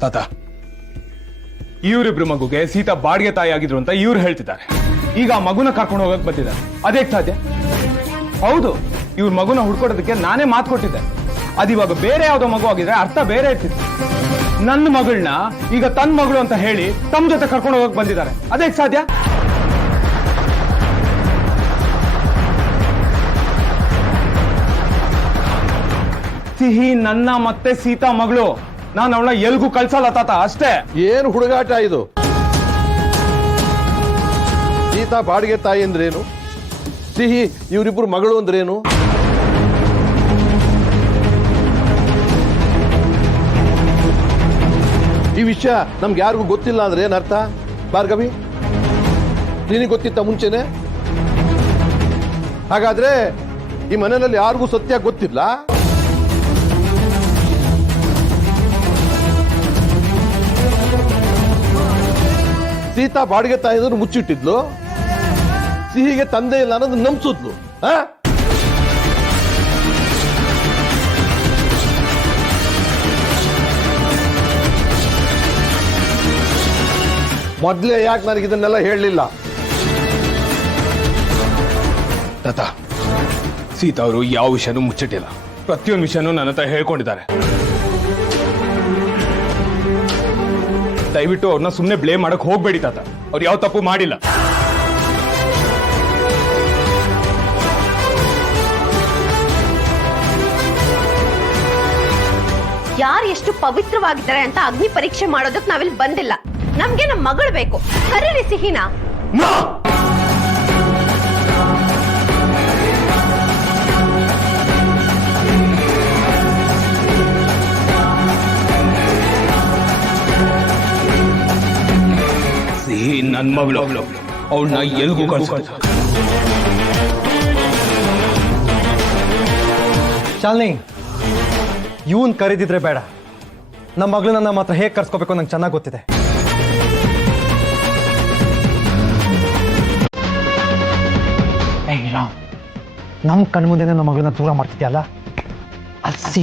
ತಾತ, ಇವರಿಬ್ರು ಮಗುಗೆ ಸೀತಾ ಬಾಡಿಗೆ ತಾಯಿ ಆಗಿದ್ರು ಅಂತ ಇವ್ರು ಹೇಳ್ತಿದ್ದಾರೆ. ಈಗ ಆ ಮಗುನ ಕರ್ಕೊಂಡು ಹೋಗಕ್ ಬಂದಿದ್ದಾರೆ. ಅದೇಗ್ ಸಾಧ್ಯ? ಹೌದು, ಇವ್ರ ಮಗುನ ಹುಡ್ಕೊಡೋದಕ್ಕೆ ನಾನೇ ಮಾತು ಕೊಟ್ಟಿದ್ದೆ. ಅದಿವಾಗ ಬೇರೆ ಯಾವ್ದೋ ಮಗು ಆಗಿದ್ರೆ ಅರ್ಥ ಬೇರೆ ಇರ್ತಿತ್ತು. ನನ್ನ ಮಗಳನ್ನ ಈಗ ತನ್ನ ಮಗಳು ಅಂತ ಹೇಳಿ ತಮ್ಮ ಜೊತೆ ಕರ್ಕೊಂಡು ಹೋಗಕ್ ಬಂದಿದ್ದಾರೆ. ಅದೇಗ್ ಸಾಧ್ಯ? ಸಿಹಿ ನನ್ನ ಮತ್ತೆ ಸೀತಾ ಮಗಳು. ನಾನು ಅವಳ ಎಲ್ಗೂ ಕಳ್ಸಲ್ಲ ತಾತ, ಅಷ್ಟೇ. ಏನು ಹುಡುಗಾಟ ಇದು? ಸೀತಾ ಬಾಡಿಗೆ ತಾಯಿ ಅಂದ್ರೇನು? ಸಿಹಿ ಇವರಿಬ್ರು ಮಗಳು ಅಂದ್ರೇನು? ಈ ವಿಷಯ ನಮ್ಗೆ ಯಾರಿಗೂ ಗೊತ್ತಿಲ್ಲ ಅಂದ್ರೆ ಏನರ್ಥ? ಭಾರ್ಗವಿ, ನಿನಗೆ ಗೊತ್ತಿತ್ತ ಮುಂಚೆನೆ? ಹಾಗಾದ್ರೆ ಈ ಮನೆಯಲ್ಲಿ ಯಾರಿಗೂ ಸತ್ಯ ಗೊತ್ತಿಲ್ಲ? ಸೀತಾ ಬಾಡಿಗೆ ತಾಯಿ ಅಂದ್ರೆ ಮುಚ್ಚಿಟ್ಟಿದ್ಲು, ಸಿಹಿಗೆ ತಂದೆ ಇಲ್ಲ ಅನ್ನೋದು ನಂಬಿಸಿದ್ಲು. ಮೊದ್ಲೇ ಯಾಕೆ ನನಗೆ ಇದನ್ನೆಲ್ಲ ಹೇಳಲಿಲ್ಲ? ತಾತ, ಸೀತಾ ಅವರು ಯಾವ ವಿಷಯನೂ ಮುಚ್ಚಿಟ್ಟಿಲ್ಲ. ಪ್ರತಿಯೊಂದು ವಿಷಯನೂ ನನ್ನ ಹತ್ರ ಹೇಳ್ಕೊಂಡಿದ್ದಾರೆ. ದಯವಿಟ್ಟು ಅವ್ರನ್ನ ಸುಮ್ಮನೆ ಬ್ಲೇಮ್ ಮಾಡಕ್ ಹೋಗ್ಬೇಡಿ ತಾತ. ಅವ್ರು ಯಾವ ತಪ್ಪು ಮಾಡಿಲ್ಲ. ಯಾರು ಎಷ್ಟು ಪವಿತ್ರವಾಗಿದ್ದಾರೆ ಅಂತ ಅಗ್ನಿ ಪರೀಕ್ಷೆ ಮಾಡೋದಕ್ಕೆ ನಾವಿಲ್ಲಿ ಬಂದಿಲ್ಲ. ನಮ್ಗೆ ನಮ್ಮ ಮಗಳು ಬೇಕು. ಕರೀರಿ ಸಿಹಿನ. ಸಿಹಿ ನನ್ ಮಗಳು, ಅವಳನ್ನ ಎಲ್ಗೂ ಕಳ್ಸ್ಕೊಳ್ತ. ಶಾಲಿನಿ, ಇವನ್ ಕರೀದಿದ್ರೆ ಬೇಡ. ನಮ್ಮ ಮಗಳನ್ನ ನಮ್ಮ ಹತ್ರ ಹೇಗೆ ಕರ್ಸ್ಕೋಬೇಕು ನಂಗೆ ಚೆನ್ನಾಗಿ ಗೊತ್ತಿದೆ. ನಮ್ಮ ಕಣ್ಮುಂದೆ ನಮ್ಮ ಮಗಳನ್ನ ದೂರ ಮಾಡ್ತಿದ್ಯಲ್ಲ, ಅಲ್ಸಿ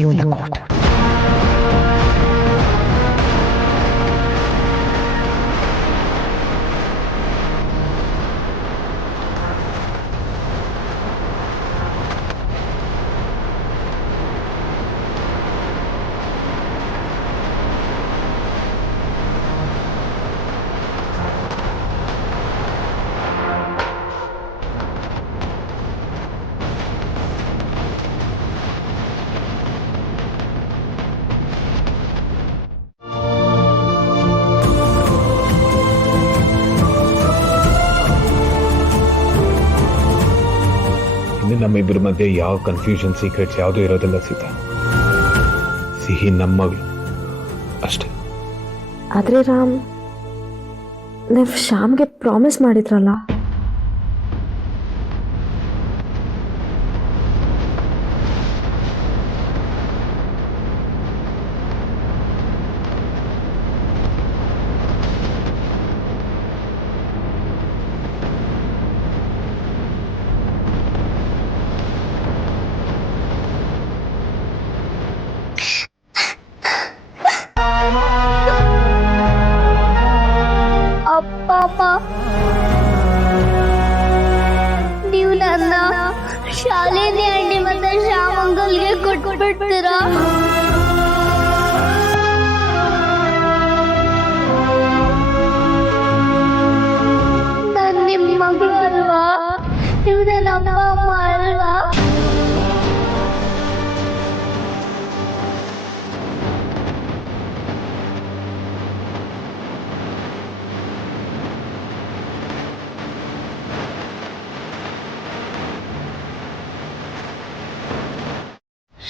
ನಮ್ಮಿಬ್ಬರ ಮಧ್ಯೆ ಯಾವ ಕನ್ಫ್ಯೂಷನ್, ಸೀಕ್ರೆಟ್ಸ್ ಯಾವುದೂ ಇರೋದಿಲ್ಲ ಸೀತಾ. ಸಿಹಿ ನಮ್ಮ ಮಗಳು ಅಷ್ಟೇ. ಆದ್ರೆ ರಾಮ್, ನೀವು ಶ್ಯಾಮ್ಗೆ ಪ್ರಾಮಿಸ್ ಮಾಡಿದ್ರಲ್ಲ, ಅಪ್ಪ ನೀವು ನನ್ನ ಶಾಲೆನೇ ಅಂಡಿ ಮತ್ತೆ ಶ್ಯಾಮ್ ಅಂಕಲ್ಗೆ ಕೊಟ್ಬಿಡ್ತೀರಾ? ನಾನು ನಿಮ್ಮ ಮಗಳು ಅಲ್ವಾ? ನೀವು ನನ್ನ ಅಪ್ಪ ಅಮ್ಮ ಅಲ್ವಾ?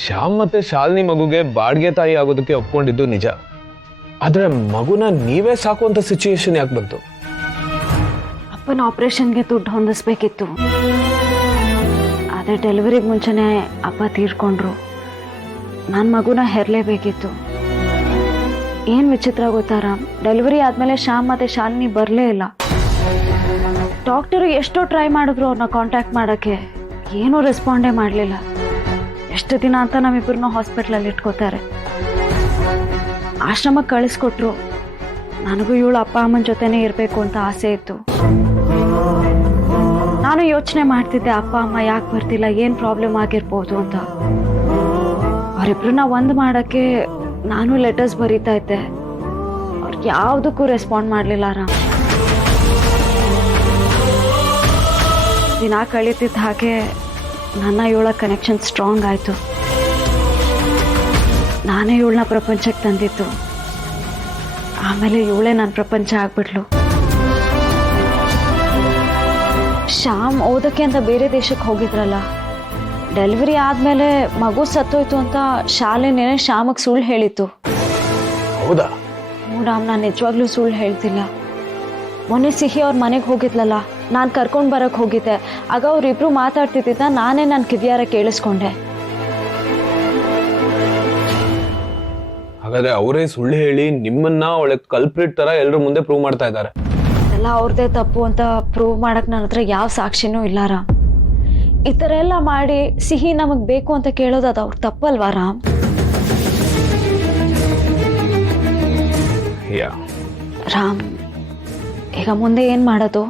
ಶ್ಯಾಮ್ ಮತ್ತೆ ಶಾಲಿನಿ ಮಗುಗೆ ಬಾಡಿಗೆ ತಾಯಿ ಆಗೋದಕ್ಕೆ ಒಪ್ಕೊಂಡಿದ್ದು ನಿಜ. ಆದ್ರೆ ಮಗುನ ನೀವೇ ಸಾಕುವಂತ ಸಿಚುಯೇಷನ್ ಯಾಕೆ ಬಂತು? ಅಪ್ಪನ ಆಪರೇಷನ್ಗೆ ದುಡ್ಡು ಹೊಂದಿಸ್ಬೇಕಿತ್ತು. ಆದರೆ ಡೆಲಿವರಿಗೆ ಮುಂಚೆನೇ ಅಪ್ಪ ತೀರ್ಕೊಂಡ್ರು. ನನ್ನ ಮಗುನ ಹೆರಲೇಬೇಕಿತ್ತು. ಏನು ವಿಚಿತ್ರ ಗೊತ್ತಾ ರಾಮ್, ಡೆಲಿವರಿ ಆದಮೇಲೆ ಶ್ಯಾಮ್ ಮತ್ತು ಶಾಲಿನಿ ಬರಲೇ ಇಲ್ಲ. ಡಾಕ್ಟರು ಎಷ್ಟೋ ಟ್ರೈ ಮಾಡಿದ್ರು ಅವ್ರನ್ನ ಕಾಂಟ್ಯಾಕ್ಟ್ ಮಾಡೋಕ್ಕೆ, ಏನೂ ರೆಸ್ಪಾಂಡೇ ಮಾಡಲಿಲ್ಲ. ಎಷ್ಟು ದಿನ ಅಂತ ನಮ್ಮಿಬ್ಬರನ್ನ ಹಾಸ್ಪಿಟ್ಲಲ್ಲಿ ಇಟ್ಕೋತಾರೆ. ಆಶ್ರಮಕ್ಕೆ ಕಳಿಸ್ಕೊಟ್ರು. ನನಗೂ ಇವಳು ಅಪ್ಪ ಅಮ್ಮನ ಜೊತೆನೇ ಇರಬೇಕು ಅಂತ ಆಸೆ ಇತ್ತು. ನಾನು ಯೋಚನೆ ಮಾಡ್ತಿದ್ದೆ ಅಪ್ಪ ಅಮ್ಮ ಯಾಕೆ ಬರ್ತಿಲ್ಲ, ಏನು ಪ್ರಾಬ್ಲಮ್ ಆಗಿರ್ಬೋದು ಅಂತ. ಅವರಿಬ್ರನ್ನ ಒಂದು ಮಾಡೋಕ್ಕೆ ನಾನು ಲೆಟರ್ಸ್ ಬರೀತಾ ಇದ್ದೆ. ಅವ್ರು ಯಾವುದಕ್ಕೂ ರೆಸ್ಪಾಂಡ್ ಮಾಡಲಿಲ್ಲ ರಾಮ್. ದಿನ ಕಳೀತಿದ್ದ ಹಾಗೆ ನನ್ನ ಇವಳ ಕನೆಕ್ಷನ್ ಸ್ಟ್ರಾಂಗ್ ಆಯಿತು. ನಾನೇ ಇವಳನ್ನ ಪ್ರಪಂಚಕ್ಕೆ ತಂದಿತ್ತು. ಆಮೇಲೆ ಇವಳೇ ನನ್ನ ಪ್ರಪಂಚ ಆಗ್ಬಿಟ್ಲು. ಶ್ಯಾಮ್ ಓದಕ್ಕೆ ಅಂತ ಬೇರೆ ದೇಶಕ್ಕೆ ಹೋಗಿದ್ರಲ್ಲ, ಡೆಲಿವರಿ ಆದಮೇಲೆ ಮಗು ಸತ್ತೋಯ್ತು ಅಂತ ಶಾಲೆನೇ ಶ್ಯಾಮಗೆ ಸುಳ್ಳು ಹೇಳಿತ್ತು. ಹೌದಾ? ರಾಮ್, ನಾನು ನಿಜವಾಗ್ಲೂ ಸುಳ್ಳು ಹೇಳ್ತಿಲ್ಲ. ಮೊನ್ನೆ ಸಿಹಿ ಅವ್ರ ಮನೆಗೆ ಹೋಗಿದ್ಲಲ್ಲ, ನಾನು ಕರ್ಕೊಂಡು ಬರೋಕ್ಕೆ ಹೋಗಿದ್ದೆ. ಆಗ ಅವರಿಬ್ರು ಮಾತಾಡ್ತಿದ್ದ ನಾನೇ ನನ್ನ ಕಿವಿಯಾರ ಕೇಳಿಸ್ಕೊಂಡೆ. ಹಾಗಾದ್ರೆ ಅವರೇ ಸುಳ್ಳು ಹೇಳಿ ನಿಮ್ಮನ್ನ ಒಳ್ಳೆ ಕಲ್ಪ್ರಿಟ್ ತರ ಎಲ್ಲರ ಮುಂದೆ ಪ್ರೂವ್ ಮಾಡ್ತಾ ಇದ್ದಾರೆ. ಎಲ್ಲ ಅವ್ರದ್ದೇ ತಪ್ಪು ಅಂತ ಪ್ರೂವ್ ಮಾಡಕ್ ನನ್ನ ಹತ್ರ ಯಾವ ಸಾಕ್ಷಿನೂ ಇಲ್ಲ ರಾಮ್. ಈ ಥರ ಎಲ್ಲ ಮಾಡಿ ಸಿಹಿ ನಮಗ್ ಬೇಕು ಅಂತ ಕೇಳೋದು ಅದು ಅವ್ರ ತಪ್ಪಲ್ವಾ ರಾಮ್? ರಾಮ್, ಈಗ ಮುಂದೆ ಏನ್ ಮಾಡೋದು?